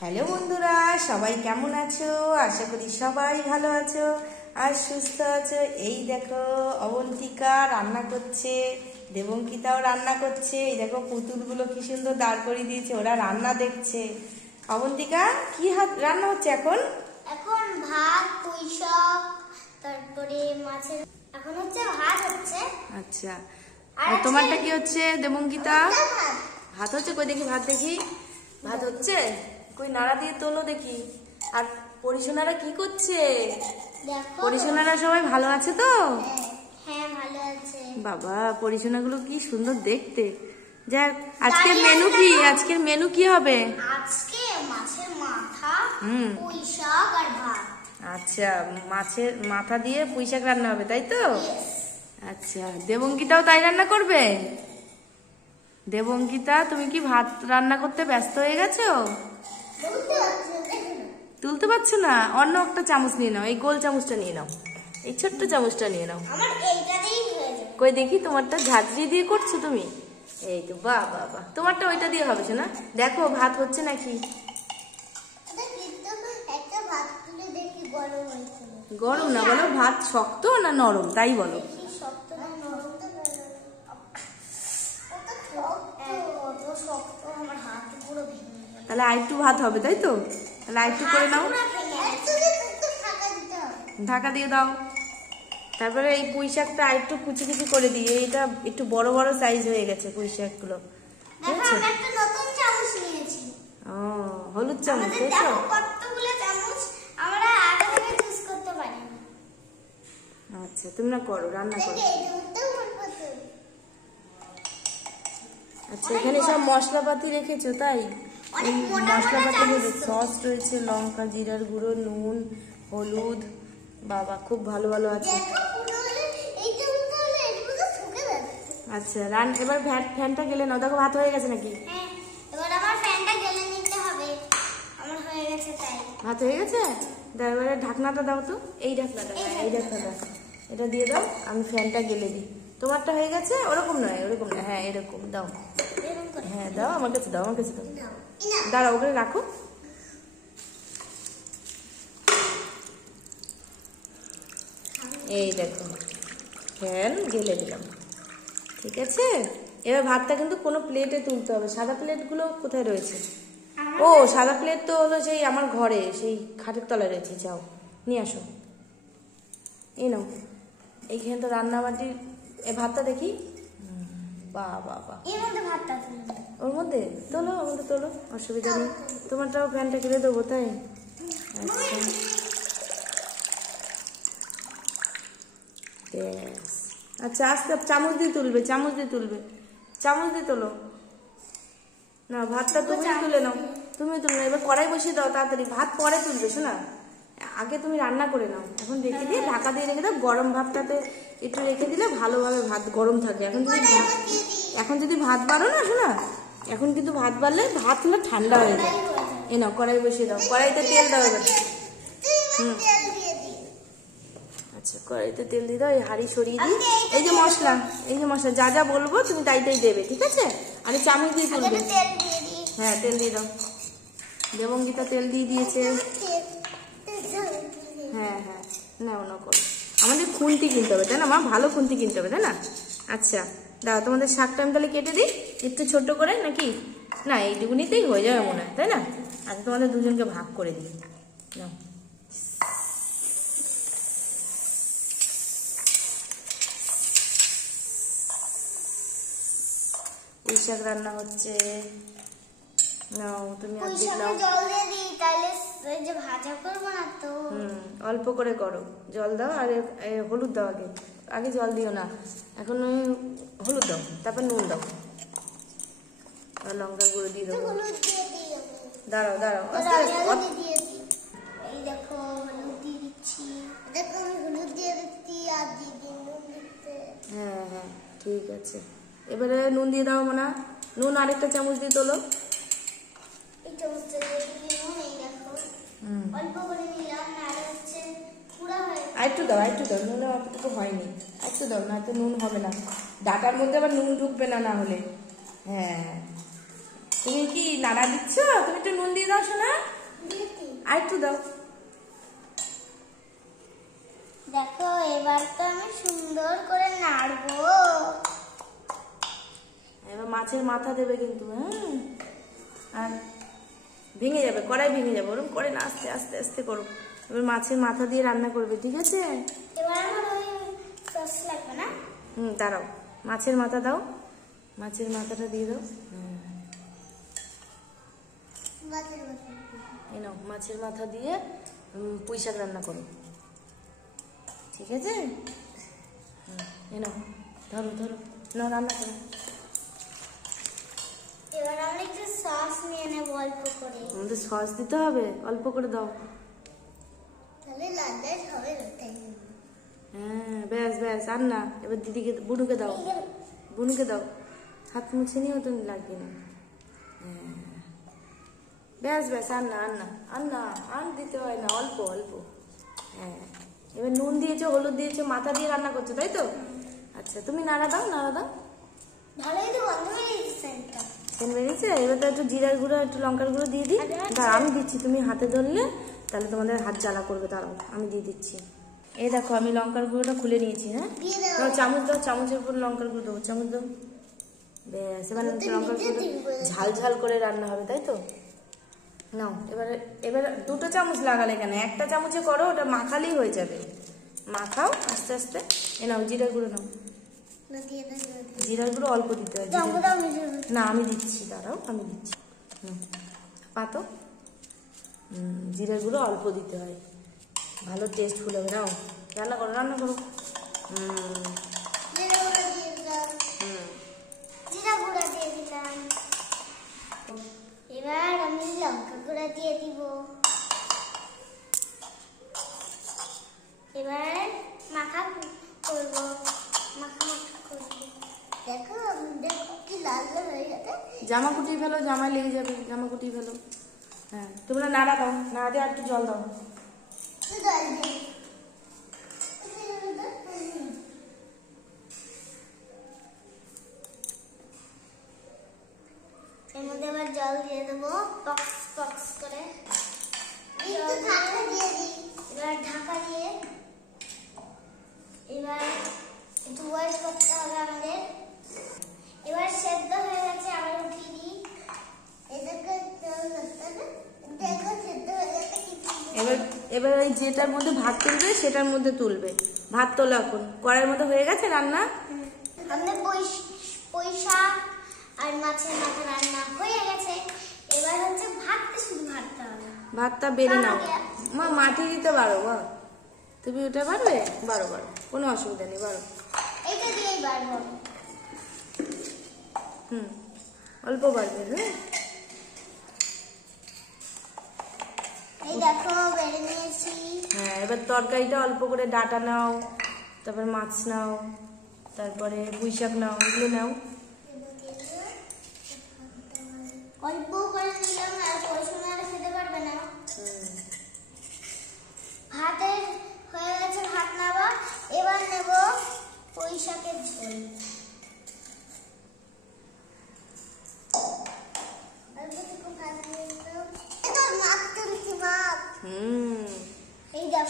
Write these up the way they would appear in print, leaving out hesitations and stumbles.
Hello বন্ধুরা, সবাই কেমন আছো? আশা করি সবাই ভালো আছো আর সুস্থ আছো। এই দেখো অবন্তিকা রান্না করছে, দেবঙ্কিতাও রান্না করছে। এই দেখো পুতুলগুলো কি সুন্দর দাঁড় করিয়ে দিয়েছে, ওরা রান্না দেখছে। অবন্তিকা কি রান্না হচ্ছে এখন? এখন ভাত, পুঁই শাক, তারপরে মাছের, এখন হচ্ছে ভাত হচ্ছে। আচ্ছা, আর তোমারটা কি হচ্ছে দেবঙ্কিতা? ভাত হচ্ছে, কই দেখি ভাত, দেখি ভাত হচ্ছে, কই নাড়া দিয়ে তোলো দেখি। আর পরিশোনারা কি করছে? পরিশোনারা সবাই ভালো আছে তো? হ্যাঁ ভালো আছে। বাবা, পরিশোনাগুলো কি সুন্দর দেখতে। যাক, আজকের মেনু কি? আজকের মেনু কি হবে? আজকে মাছের মাথা, পুঁই শাক আর ভাত। আচ্ছা, মাছের মাথা দিয়ে পুঁই শাক রান্না হবে, তাই তো? আচ্ছা, দেবঙ্কিতাও তাই রান্না করবে? দেবঙ্কিতা, তুমি কি ভাত রান্না করতে ব্যস্ত হয়ে গেছো? তুলতে পারছো না? অন্য একটা চামচ নিয়ে নাও, এই গোল চামচটা নিয়ে নাও, এই ছোট্ট চামচটা নিয়ে নাও। কই দেখি, তোমারটা ঝাঁঝরি দিয়ে করছো তুমি? এই তো, বাহ বাহ বাহ, তোমারটা ওইটা দিয়ে হবে না? দেখো ভাত হচ্ছে নাকি। গরম না বলো, ভাত শক্ত না নরম তাই বলো। তাহলে আরেকটু ভাত হবে, তাই তো? তাহলে আরেকটু করে নাও, ঢাকা দিয়ে দাও। তারপরে এই পুঁই শাকটা আরেকটু কুচি কুচি করে দিয়ে, এটা একটু বড় বড় সাইজ হয়ে গেছে পুঁই শাকগুলো। ও, হলুদ চামচ, তাই তো? আচ্ছা, তুমি না করো, রান্না করো। আচ্ছা, এখানে সব মশলাপাতি রেখেছো, তাই? মশলাপাতি রয়েছে, সস রয়েছে, লঙ্কা, জিরার গুঁড়ো, নুন, হলুদ। বাবা, খুব ভালো ভালো আছে। আচ্ছা, এবার ফ্যানটা গেলে নাও। দেখো ভাত হয়ে গেছে নাকি? ভাত হয়ে গেছে? এবারে ঢাকনাটা দাও তো, এই ঢাকনাটা, এই ঢাকনাটা, এটা দিয়ে দাও, আমি ফ্যানটা গেলে দিই। তোমারটা হয়ে গেছে? ওরকম নয়, ওরকম না, হ্যাঁ এরকম দাও। হ্যাঁ দাও, আমার কাছে দাও, আমার কাছে দাও। দাঁড়াও, ওখানে রাখো। এই দেখো, ফ্যান গেলে দিলাম, ঠিক আছে? এবার ভাতটা কিন্তু কোনো প্লেটে তুলতে হবে। সাদা প্লেটগুলো কোথায় রয়েছে? ও, সাদা প্লেট তো হলো সেই আমার ঘরে, সেই খাটের তলায় রয়েছে, যাও নিয়ে আসো। এই নাও, এইখানে তো রান্না বাটির ভাতটা দেখি। বাহ বাহ বাহ, ওর মধ্যে তোলো, ওর মধ্যে তোলো, অসুবিধা নেই। তোমারটাও ফ্যানটা কিনে দেবো, তাই? আচ্ছা, ব্যাস। আচ্ছা, আস্তে চামচ দিয়ে তুলবে, চামচ দিয়ে তুলবে, চামচ দিয়ে তোলো না। ভাতটা তুমি তুলে নাও, তুমি তুলে নাও। এবার কড়াই বসিয়ে দাও তাড়াতাড়ি, ভাত পরে তুলবে শোনা, আগে তুমি রান্না করে নাও। এখন রেখে দিয়ে ঢাকা দিয়ে রেখে দাও, গরম ভাতটাতে একটু রেখে দিলে ভালোভাবে ভাত গরম থাকে। এখন যদি ভাত বাড়ো না শোনা, এখন কিন্তু ভাত বাড়লে ভাত না ঠান্ডা হয়ে যায়। এ নাও, কড়াই বসিয়ে দাও, কড়াইতে তেল দাও এবার। আচ্ছা, কড়াইতে তেল দিয়ে দাও, এই হাঁড়ি সরিয়ে দিই। এই যে মশলা, এই যে মশলা, যা যা বলবো তুমি তাই তাই দেবে, ঠিক আছে? আর এই চামচ দিয়ে তুলবে। হ্যাঁ, তেল দিয়ে দাও। দেবঙ্কিতা তেল দিয়ে দিয়েছে। হ্যাঁ হ্যাঁ, নাও না করো। আমাদের খুন্তি কিনতে হবে, তাই না মা? ভালো খুন্তি কিনতে হবে, তাই না? আচ্ছা দাও, তোমাদের শাকটা আমি তাহলে কেটে দিই একটু ছোট্ট করে, নাকি? না, এইটুকুনিতেই হয়ে যাবে মনে হয়, তাই না? আচ্ছা, তোমাদের দুজনকে ভাগ করে দিই, নাও। পুঁই শাক রান্না হচ্ছে, নাও তুমি অর্ধেক নাও। অল্প করে করো, জল দাও আর হলুদ দাও। আগে আগে জল দিও না, এখন ওই হলুদ দাও, তারপর নুন দাও আর লঙ্কার গুঁড়ো দিয়ে দেবো। দাঁড়াও দাঁড়াও, আস্তে আস্তে। হ্যাঁ হ্যাঁ, ঠিক আছে। এবারে নুন দিয়ে দাও মানা, নুন আরেকটা চামচ দিয়ে তোলো। আরেকটু দাও, আরেকটু দাও, নুনের অতটুকু হয়নি, আরেকটু দাও, না তো নুন হবে না, ডাটার মধ্যে আবার নুন ঢুকবে না, না হলে। হ্যাঁ, তুমি কি নাড়া দিচ্ছ? তুমি একটু নুন দিয়ে দাও শোনা, আর একটু দাও। দেখো এবার তো আমি সুন্দর করে নাড়বো। এবার মাছের মাথা দেবে কিন্তু, হ্যাঁ, আর ভেঙে যাবে, কড়াই ভেঙে যাবে, ওরকম করে না, আস্তে আস্তে আস্তে করো। এবার মাছের মাথা দিয়ে রান্না করবে, ঠিক আছে? এবার আমার ওই সস লাগবে না? দাঁড়াও, মাছের মাথা দাও, মাছের মাথাটা দিয়ে দাও। এই নাও, মাছের মাথা দিয়ে পুঁই শাক রান্না করো, ঠিক আছে? এই নাও, ধরো ধরো, নাও রান্না করো। এবার আমরা একটু সস নিয়ে নেব অল্প করে। আমাদের সস দিতে হবে, অল্প করে দাও। তাহলে লাল হবে। হ্যাঁ, ব্যাস ব্যাস, আর না। এবার দিদিকে, বুনুকে দাও, বুনুকে দাও, হাত মুছে নিয়েও তো লাগবে না। হ্যাঁ, ব্যাস ব্যাস, আর না আর না আর না, আর দিতে হয় না, অল্প অল্প। হ্যাঁ, এবার নুন দিয়েছো, হলুদ দিয়েছো, মাথা দিয়ে রান্না করছো, তাই তো? আচ্ছা, তুমি নাড়া দাও, নাড়া দাও। ভালোই তো গন্ধ বেরিয়েছে। সেন বেরিয়েছে। এবার তো একটু জিরার গুঁড়ো, একটু লঙ্কার গুঁড়ো দিয়ে দিই। দাঁড়া, আমি দিচ্ছি, তুমি হাতে ধরলে তাহলে তোমাদের হাত জ্বালা করবে, দাঁড়াও আমি দিয়ে দিচ্ছি। এই দেখো, আমি লঙ্কার গুঁড়োটা খুলে নিয়েছি। হ্যাঁ, দাও চামচ দাও, চামচের উপর লঙ্কার গুঁড়ো দেবো, চামচ দাও। ব্যাস, এবার লঙ্কার গুঁড়ো ঝাল ঝাল করে রান্না হবে, তাই তো? নাও, এবারে এবার দুটো চামচ লাগালে কেন, একটা চামচে করো, ওটা মাখালেই হয়ে যাবে। মাখাও আস্তে আস্তে। এ নাও, জিরার গুঁড়ো নাও। জিরার গুঁড়ো অল্প দিতে হয়। না, আমি দিচ্ছি, দাঁড়াও আমি দিচ্ছি। পাতো, জিরার গুঁড়ো অল্প দিতে হয়, ভালো টেস্টফুল হবে। নাও, রান্না করো, রান্না করো। এবার আমি লঙ্কা গুঁড়া দিয়ে দিব। এবার মাখা করবো, মাখা মাখা করবো। দেখো দেখো কি লাল লাল হয়ে যাবে। জামা কুটিয়ে ফেলো, জামায় লেগে যাবে, জামা কুটিয়ে ফেলো। হ্যাঁ, তোমরা নাড়া দাও, নাড়া দিয়ে আর একটু জল দাও। এর মধ্যে আবার জল দিয়ে দেবো, পক্স পক্স করে। এবার ঢাকা দিয়ে এবার একটু ওয়েট করতে হবে আমাদের। এবার সেদ্ধ হয়ে গেছে, আবার উঠিয়ে দিই। এবার এবার ওই যেটার মধ্যে ভাত তুলবে সেটার মধ্যে তুলবে। ভাত তোলো এখন, কড়াইয়ের মধ্যে হয়ে গেছে রান্না। আমাদের পুঁই শাক আর মাছের মাথা রান্না হয়ে গেছে। এবার হচ্ছে ভাতটা শুধু ভাতটা হবে। ভাতটা বেড়ে নাও, মা মাটি দিতে পারো, মা তুমি ওটা পারবে? বারো বারো, কোনো অসুবিধা নেই, বারো। এটা দিয়েই বাড়বো। অল্প বাড়বে। হ্যাঁ, এই দেখো বেড়ে নিয়েছি। হ্যাঁ, এবার তরকারিটা অল্প করে ডাটা নাও, তারপরে মাছ নাও, তারপরে পুঁই শাক নাও, এগুলো নাও। অল্প করে নিলাম, আর পরিশ্রমে আর খেতে পারবে না। ভাতের হয়ে গেছে, ভাত নেবো। এবার নেব পুঁই শাকের ঝোল।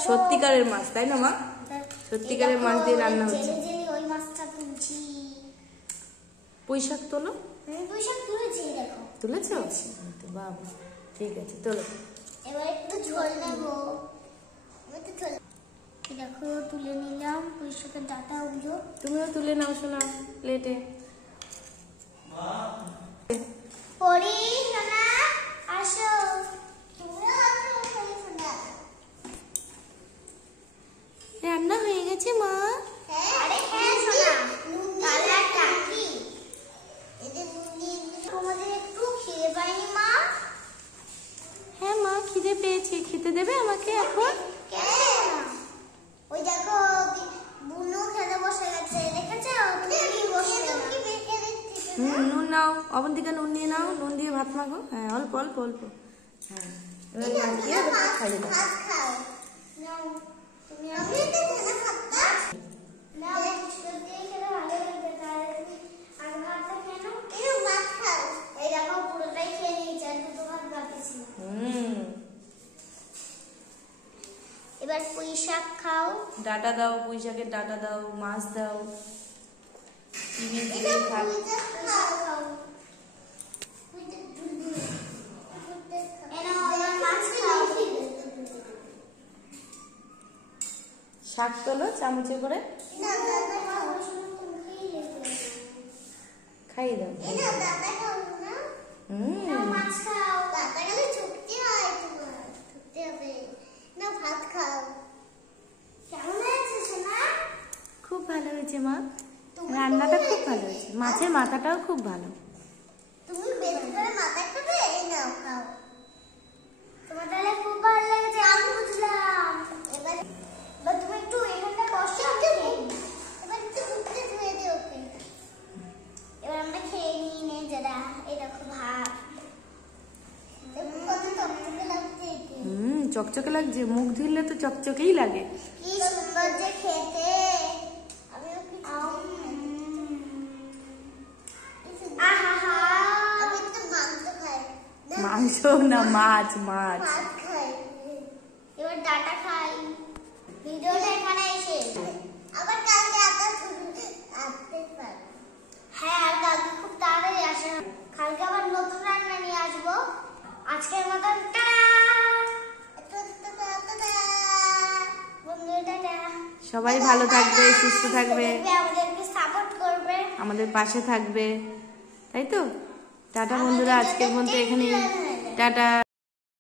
সত্যিকারের মাছ, তাই না মা? সত্যিকারের মাছ দিয়ে রান্না হচ্ছে। ওই মাছটা তুলছি। পুঁই শাক তোলো। পুঁই শাক তুলেছি, দেখো তুলেছ? বাবা, ঠিক আছে, তোলো। এবার একটু ঝোল নেবো। দেখো তুলে নিলাম পুঁই শাকের ডাটা গুলো। তুমিও তুলে নাও শোনা, প্লেটে। পরি সোনা আসো। রান্না হয়ে গেছে মা। আরে হ্যাঁ সোনা, কালারটা কি? তোমাদের একটু খিদে পাইনি মা? হ্যাঁ মা, খিদে পেয়েছে, খেতে দেবে আমাকে এখন? ওই দেখো বুনু খেতে বসে গেছে, দেখেছো? নুন নাও, অবন্তিকা নুন নিয়ে নাও, নুন দিয়ে ভাত মাখো। হ্যাঁ, অল্প অল্প অল্প। হ্যাঁ, এবার মাখিয়ে খাইয়ে দাও। পুরোটাই এবার পুঁই শাক খাও। ডাটা দাও, পুঁই শাকের ডাটা দাও, মাছ দাও, চিনি দিয়ে খাও। শাক তোলো চামচে করে খাইয়ে দাও। খুব ভালো হয়েছে মা, রান্নাটা খুব ভালো হয়েছে, মাছের মাথাটাও খুব ভালো। তুমি বেশি করে মাথা খাবে? এই নাও খাও। তোমার তাহলে খুব ভালো লেগেছে, আমি বুঝলাম। এবার তুমি একটু এখানটা বসে এবার একটু মুখটা ধুয়ে দিও ওকে। এবার আমরা খেয়ে নিই নে যারা। এই দেখো ভাত, কত চকচকে লাগছে। চকচকে লাগছে, মুখ ধুলে তো চকচকেই লাগে। কি সুন্দর যে খেতে। আমিও কি আমি তো মাংস খাই। মাংস না, মাছ। মাছ খাই। এবার ডাটা খাই। ভিডিওটা এখানে এসে আবার কালকে আসতে পারবো। হ্যাঁ, আর কালকে খুব তাড়াতাড়ি আসা। কালকে আবার নতুন রান্না নিয়ে আসবো। আজকের মতন সবাই ভালো থাকবে, সুস্থ থাকবে, আমাদেরকে সাপোর্ট করবে, আমাদের পাশে থাকবে, তাই তো? টাটা বন্ধুরা, আজকের মতো এখানেই টাটা।